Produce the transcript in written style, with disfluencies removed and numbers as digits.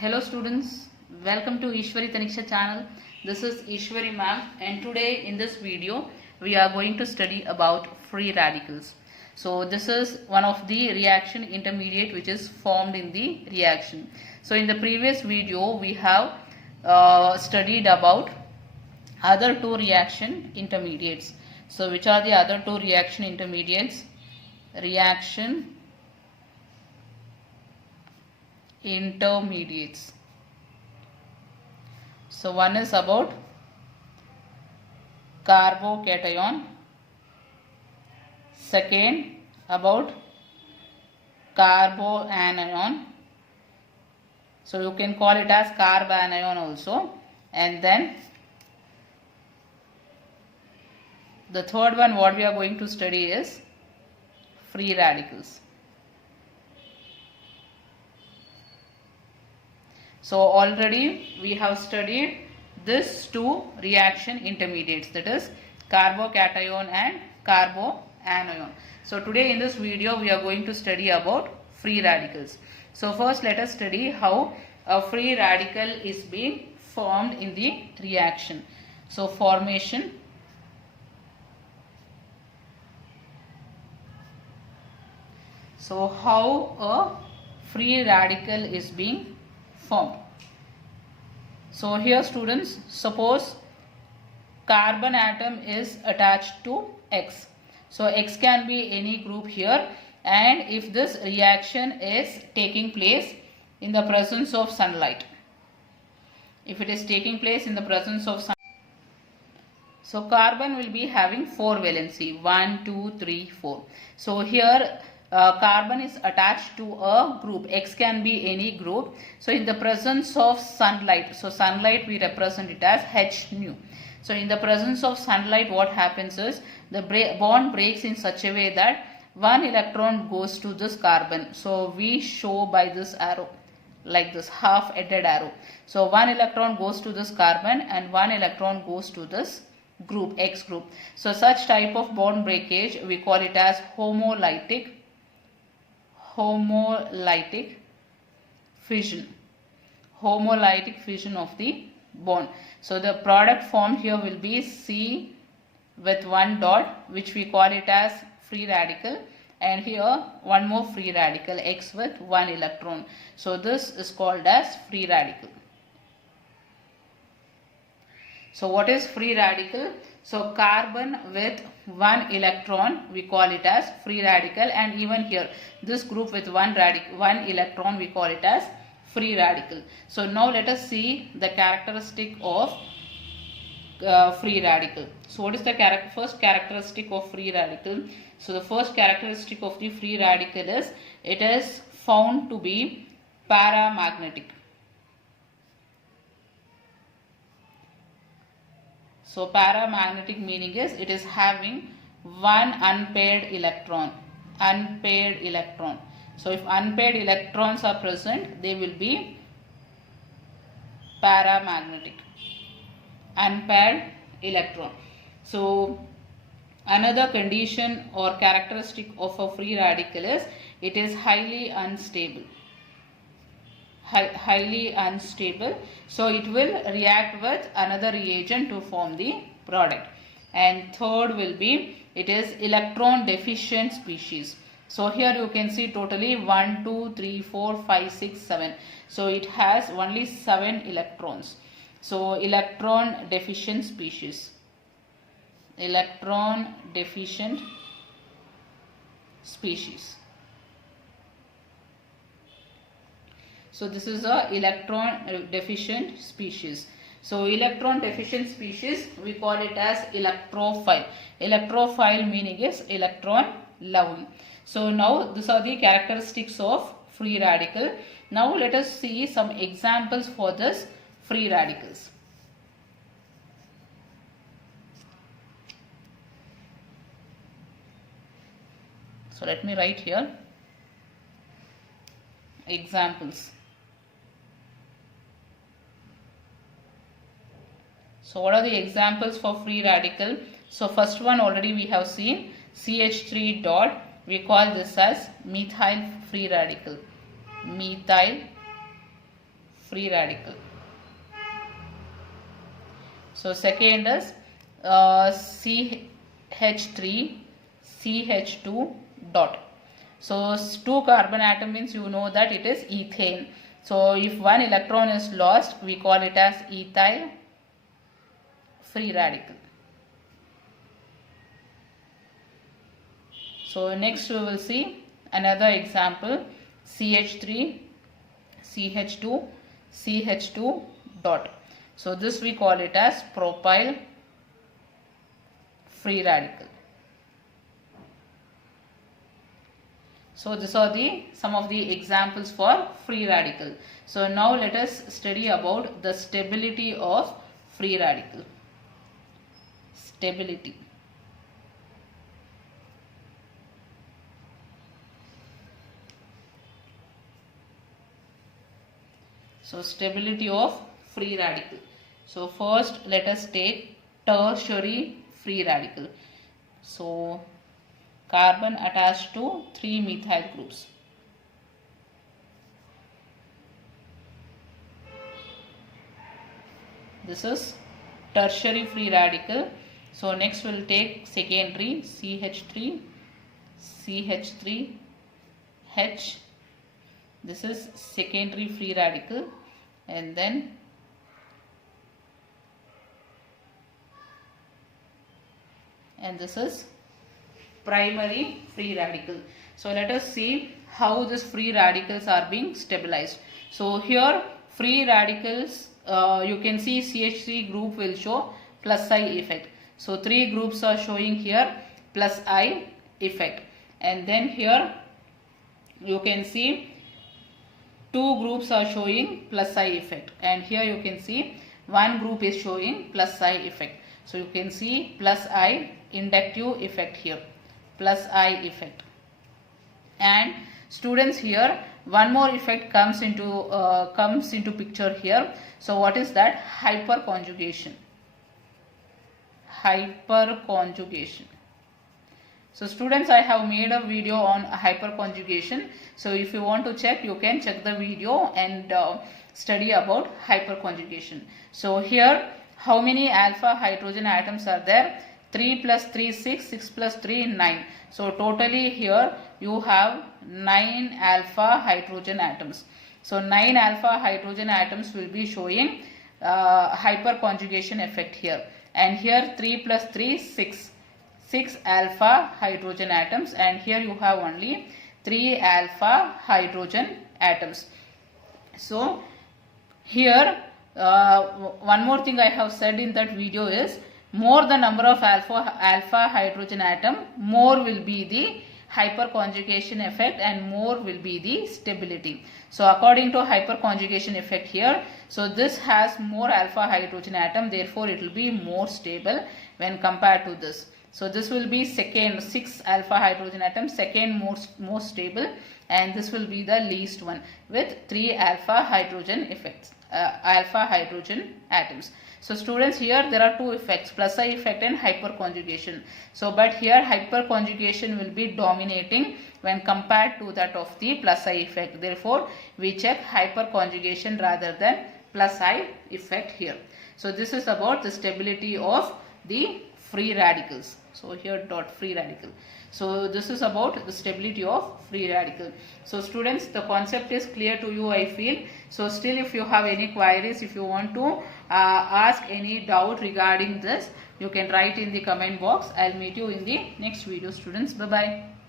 Hello students, welcome to Ishwari Taniksha channel. This is Ishwari ma'am and today in this video we are going to study about free radicals. So this is one of the reaction intermediate which is formed in the reaction. So in the previous video we have studied about other two reaction intermediates. So which are the other two reaction intermediates? Reaction intermediates. So one is about carbocation, second about carbanion. So you can call it as carbanion also, and then the third one what we are going to study is free radicals. So already we have studied these two reaction intermediates, that is carbocation and carbanion. So today in this video we are going to study about free radicals. So first let us study how a free radical is being formed in the reaction. So formation. So how a free radical is being formed. So here students, suppose carbon atom is attached to X. So X can be any group here, and if this reaction is taking place in the presence of sunlight, if it is taking place in the presence of sunlight, so carbon will be having 4 valency, 1, 2, 3, 4. So here carbon is attached to a group. X can be any group. So in the presence of sunlight, so sunlight we represent it as H nu. So in the presence of sunlight what happens is the bond breaks in such a way that one electron goes to this carbon. So we show by this arrow, like this half-headed arrow. So one electron goes to this carbon and one electron goes to this group, X group. So such type of bond breakage we call it as homolytic fission. Homolytic fission of the bond. So the product formed here will be C with one dot, which we call it as free radical, and here one more free radical, X with one electron. So this is called as free radical. So what is free radical? So carbon with one electron we call it as free radical, and even here this group with one electron we call it as free radical. So now let us see the characteristic of free radical. So what is the first characteristic of free radical? So the first characteristic of the free radical is it is found to be paramagnetic. So paramagnetic meaning is it is having one unpaired electron. So if unpaired electrons are present, they will be paramagnetic. Unpaired electron. So another condition or characteristic of a free radical is it is highly unstable. Highly unstable, so it will react with another reagent to form the product. And third will be it is electron deficient species. So here you can see totally 1, 2, 3, 4, 5, 6, 7. So it has only 7 electrons. So electron deficient species. Electron deficient species. So this is a electron deficient species. So electron deficient species we call it as electrophile. Electrophile meaning is electron loving. So now these are the characteristics of free radical. Now let us see some examples for this free radicals. So let me write here examples. So what are the examples for free radical? So first one already we have seen, CH3 dot, we call this as methyl free radical. Methyl free radical. So second is CH3 CH2 dot. So 2 carbon atom means you know that it is ethane. So if one electron is lost, we call it as ethyl free radical. So next we will see another example, CH3 CH2 CH2 dot. So this we call it as propyl free radical. So these are some of the examples for free radical. So now let us study about the stability of free radical. Stability. So stability of free radical. So first let us take tertiary free radical. So carbon attached to 3 methyl groups. This is tertiary free radical. So next we will take secondary CH3 CH3 H. This is secondary free radical, and then this is primary free radical. So let us see how these free radicals are being stabilized. So here free radicals, you can see CH3 group will show plus I effect. So 3 groups are showing here plus I effect, and then here you can see 2 groups are showing plus I effect, and here you can see 1 group is showing plus I effect. So you can see plus I inductive effect here, plus I effect. And students, here one more effect comes into picture here. So what is that? Hyperconjugation. Hyperconjugation. So students, I have made a video on hyperconjugation. So if you want to check, you can check the video and study about hyperconjugation. So here how many alpha hydrogen atoms are there? 3 plus 3 6, 6 plus 3 9. So totally here you have 9 alpha hydrogen atoms. So 9 alpha hydrogen atoms will be showing hyperconjugation effect here. And here 3 plus 3 6 alpha hydrogen atoms, and here you have only 3 alpha hydrogen atoms. So here one more thing I have said in that video is, more the number of alpha hydrogen atom, more will be the hyperconjugation effect and more will be the stability. So according to hyperconjugation effect here, so this has more alpha hydrogen atom, therefore it will be more stable when compared to this. So this will be second, 6 alpha hydrogen atoms, second most stable, and this will be the least one with 3 alpha hydrogen effects, alpha hydrogen atoms. So students, here there are 2 effects, plus I effect and hyperconjugation. So but here hyperconjugation will be dominating when compared to that of the plus I effect. Therefore we check hyperconjugation rather than plus I effect here. So this is about the stability of the free radicals. So here dot free radical. So this is about the stability of free radical. So students, the concept is clear to you, I feel. So still, if you have any queries, if you want to ask any doubt regarding this, you can write in the comment box. I'll meet you in the next video, students. Bye bye.